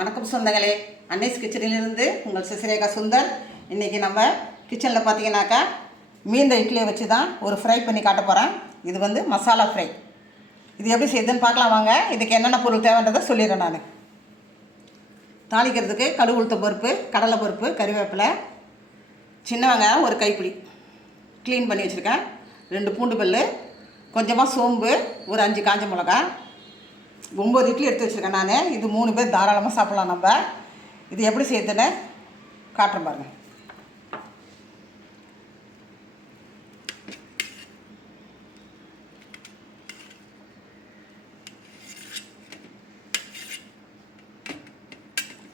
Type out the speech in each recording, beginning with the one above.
வணக்கம் சொந்தங்களே. அன்னைஸ் கிச்சனிலிருந்து உங்கள் சிசிரேகா சுந்தர். இன்றைக்கி நம்ம கிச்சனில் பார்த்தீங்கன்னாக்கா மீந்த இட்லியை வச்சு தான் ஒரு ஃப்ரை பண்ணி காட்ட போகிறேன் இது வந்து மசாலா ஃப்ரை இது எப்படி செய்யுதுன்னு பார்க்கலாம் வாங்க. இதுக்கு என்னென்ன பொருள் தேவைன்றதை சொல்லிடுறேன் நான். தாளிக்கிறதுக்கு கடுகு உளுத்த பருப்பு கடலை பருப்பு கறிவேப்பிலை சின்ன வெங்காயம் ஒரு கைப்பிடி. க்ளீன் பண்ணி வச்சுருக்கேன். ரெண்டு பூண்டு பல் கொஞ்சமாக சோம்பு ஒரு அஞ்சு காஞ்ச மிளகா ஒம்பது இட்லி எடுத்து வச்சுருக்கேன் நான். இது மூணு பேர் தாராளமாக சாப்பிட்லாம் நம்ம. இது எப்படி செய்யுதுன்னு காட்டுறேன் பாருங்கள்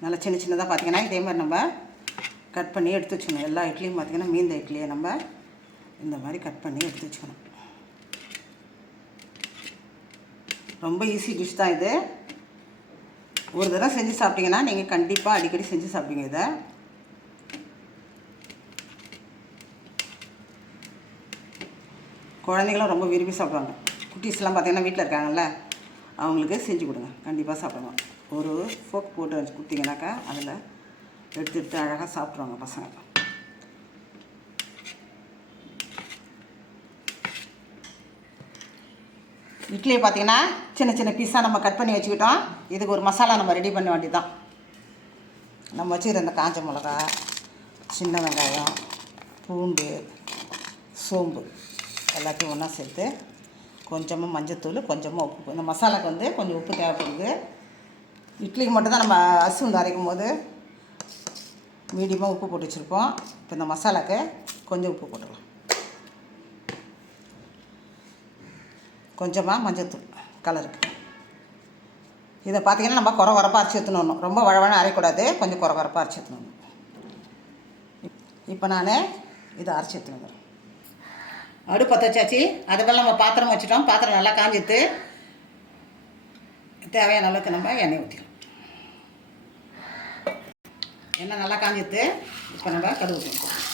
நல்லா சின்ன சின்னதாக பார்த்தீங்கன்னா இதே மாதிரி நம்ம கட் பண்ணி எடுத்து வச்சுக்கணும். எல்லா இட்லியும் பார்த்திங்கன்னா மீந்த இட்லியை நம்ம இந்த மாதிரி கட் பண்ணி எடுத்து வச்சுக்கணும். ரொம்ப ஈஸி டிஷ் தான் இது. ஒரு தடவை செஞ்சு சாப்பிட்டீங்கன்னா நீங்கள் கண்டிப்பாக அடிக்கடி செஞ்சு சாப்பிடுங்க இதை. குழந்தைங்களும் ரொம்ப விரும்பி சாப்பிடுவாங்க. குட்டீஸ்லாம் பார்த்தீங்கன்னா வீட்டில் இருக்காங்கல்ல அவங்களுக்கு செஞ்சு கொடுங்க. கண்டிப்பாக சாப்பிடுவாங்க ஒரு ஃபோக் போட்டு வச்சு கொடுத்தீங்கன்னாக்கா அதில் எடுத்து எடுத்து அழகாக சாப்பிட்ருவாங்க பசங்க. இட்லியை பார்த்தீங்கன்னா சின்ன சின்ன பீஸாக நம்ம கட் பண்ணி வச்சுக்கிட்டோம். இதுக்கு ஒரு மசாலா நம்ம ரெடி பண்ண வேண்டியதுதான். நம்ம வச்சுருந்த காஞ்ச மிளகா சின்ன வெங்காயம் பூண்டு சோம்பு எல்லாத்தையும் ஒன்றா சேர்த்து கொஞ்சமாக மஞ்சத்தூள் கொஞ்சமாக உப்பு. இந்த மசாலாக்கு வந்து கொஞ்சம் உப்பு தேவைப்படுது. இட்லிக்கு மட்டும்தான் நம்ம அரிசி வந்து அரைக்கும் போது மீடியமாக உப்பு போட்டு வச்சுருப்போம். இப்போ இந்த மசாலாக்கு கொஞ்சம் உப்பு போட்டுக்கலாம். கொஞ்சமாக மஞ்சத்தூள் கலருக்கு. இதை பார்த்தீங்கன்னா நம்ம குறை குறப்பாக அரைச்சி ஊற்றணும் ரொம்ப வழவழன்னு அரைக்கூடாது கொஞ்சம் குறை குறப்பாக அரைச்சி ஊற்றணும் இப்போ நான் இதை அரைச்சி ஊற்றணும் அடுப்பு பற்ற வச்சாச்சு. அதுக்கெல்லாம் நம்ம பாத்திரம் வச்சுட்டோம். பாத்திரம் நல்லா காஞ்சித்து தேவையான அளவுக்கு நம்ம எண்ணெய் ஊற்றிக்கலாம் எண்ணெய் நல்லா காஞ்சித்து இப்போ நம்ம கடுகு ஊற்றணும்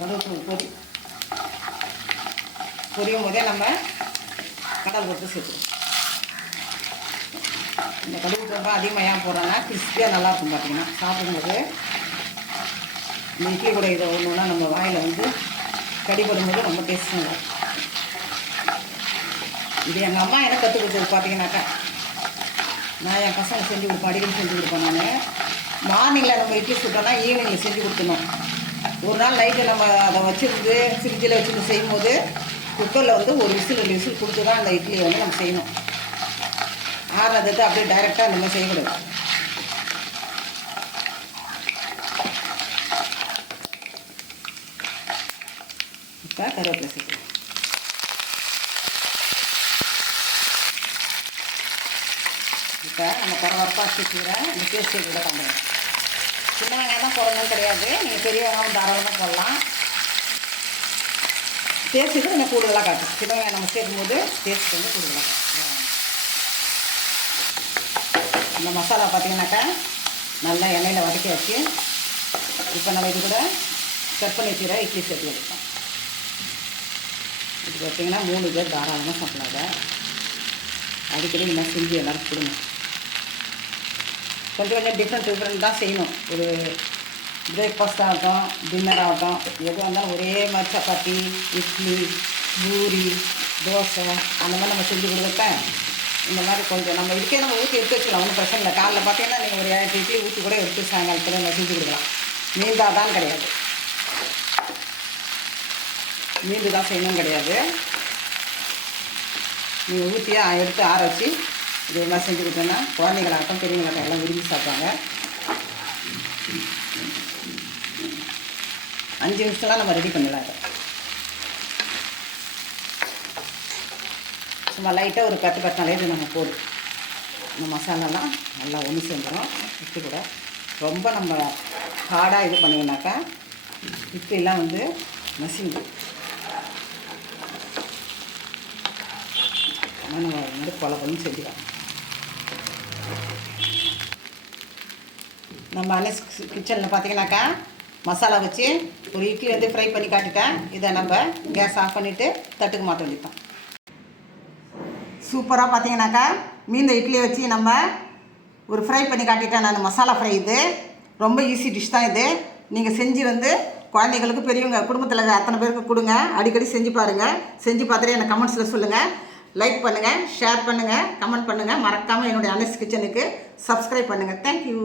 கடுகு பொரி பொரியும் போதே நம்ம கடல் போட்டு சேர்த்துருவோம் இந்த கடுகு ரொம்ப அதிகமாக ஏன் போடுறோன்னா கிறிஸ்பியாக நல்லாயிருக்கும் பார்த்தீங்கன்னா சாப்பிடும்போது இந்த இட்லி கூட இதை ஒன்று ஒன்றா நம்ம வாயில் வந்து கடிபடும் போது ரொம்ப டேஸ்ட்டாக இருக்கும். இது எங்கள் அம்மா எனக்கு கற்றுக் கொடுத்தது பார்த்தீங்கன்னாக்கா நான் என் பசங்க செஞ்சு கொடுப்பேன் அடிக்கடி செஞ்சு கொடுப்பேன் நான். மார்னிங்கில் நம்ம இட்லி சுட்டோன்னா ஈவினிங்கில் செஞ்சு கொடுக்கணும் ஒரு நாள் நைட்டு நம்ம அதை வச்சுருந்து ஃப்ரிட்ஜில் வச்சுருந்து செய்யும்போது குக்கரில் வந்து ஒரு விசில் ரெண்டு விசில் கொடுத்து தான் அந்த இட்லியை வந்து நம்ம செய்யணும். ஆறுனதுக்கு அப்படியே டைரெக்டாக நம்ம செய்யக்கூடாது. இப்போ கருவேப்பிலை சேர்க்கலாம். இப்போ நம்ம பரபரப்பாக வச்சுக்கிற இந்த பேஸ்ட்டு கூட பண்ணுறோம் சின்ன வெங்காயம் தான் போடணும் கிடையாது. நீங்கள் பெரிய வெங்காயம் தாராளமாக போடலாம். டேஸ்ட்டு கொஞ்சம் கூடுதலாக காட்டும். சின்ன வெங்காயம் நம்ம சேர்க்கும்போது டேஸ்ட் வந்து கூடுதலாக இந்த மசாலா பார்த்தீங்கன்னாக்கா நல்லா எண்ணெயில் வதக்கி வச்சு இப்போ நம்ம இது கூட கட் பண்ணி வச்சுக்கிற இட்லி சேர்த்து வைப்போம் இது பார்த்தீங்கன்னா மூணு பேர் தாராளமாக சாப்பிடாத அடிக்கடி இந்த மாதிரி செஞ்சு எல்லோரும் கொடுங்க. கொஞ்சம் கொஞ்சம் டிஃப்ரெண்ட் டிஃப்ரெண்ட் தான் செய்யணும். ஒரு பிரேக்ஃபாஸ்ட் ஆகட்டும் டின்னர் ஆகட்டும் எதுவாக இருந்தாலும் ஒரே மாதிரி சப்பாத்தி இட்லி பூரி தோசை அந்த மாதிரி நம்ம செஞ்சு கொடுப்பேன் இந்த மாதிரி கொஞ்சம் நம்ம இதுக்கே நம்ம ஊற்றி எடுத்து வச்சுக்கலாம் ஒன்றும் பிரச்சனை இல்லை. காலைல பார்த்தீங்கன்னா நீங்கள் ஒரு ஏழு இட்லி ஊற்றி கூட எடுத்து சாயங்காலத்தில் நம்ம செஞ்சு கொடுக்கலாம். மீந்தாதான் கிடையாது. மீண்டு தான் செய்யணும் கிடையாது. நீங்கள் ஊற்றியாக எடுத்து ஆற வச்சு இது என்ன செஞ்சு கொடுத்தோன்னா குழந்தைங்களாகட்டும் பெரியவங்களாகட்டும் எல்லாம் விரும்பி சாப்பிட்றாங்க அஞ்சு நிமிஷம்லாம் நம்ம ரெடி பண்ணிடலாம் இதை. சும்மா லைட்டாக ஒரு பத்து பத்து நாளே இது நம்ம போடும் இந்த மசாலாலாம் நல்லா ஒன்று சேர்ந்துடும் இட்டு கூட. ரொம்ப நம்ம ஹார்டாக இது பண்ணிங்கனாக்கா இட்லிலாம் வந்து நசிங்கும் ஆனால் நம்ம வந்து கொலை பண்ணி செஞ்சுக்கலாம். நம்ம அனஸ் கிச்சனில் பார்த்தீங்கன்னாக்கா மசாலா வச்சு ஒரு இட்லி வந்து ஃப்ரை பண்ணி காட்டிட்டேன். இதை நம்ம கேஸ் ஆஃப் பண்ணிவிட்டு தட்டுக்கு மாட்ட வேண்டியதான் சூப்பராக பார்த்தீங்கன்னாக்கா மீந்த இட்லியை வச்சு நம்ம ஒரு ஃப்ரை பண்ணி காட்டிட்டேன் நான். மசாலா ஃப்ரை இது. ரொம்ப ஈஸி டிஷ் தான் இது. நீங்கள் செஞ்சு வந்து குழந்தைங்களுக்கு பெரியவங்க குடும்பத்தில் அத்தனை பேருக்கு கொடுங்க. அடிக்கடி செஞ்சு பாருங்கள் செஞ்சு பார்த்துட்டு எனக்கு கமெண்ட்ஸில் சொல்லுங்கள் லைக் பண்ணுங்கள் ஷேர் பண்ணுங்கள் கமெண்ட் பண்ணுங்கள் மறக்காமல் என்னுடைய அனஸ் கிச்சனுக்கு சப்ஸ்கிரைப் பண்ணுங்கள் தேங்க்யூ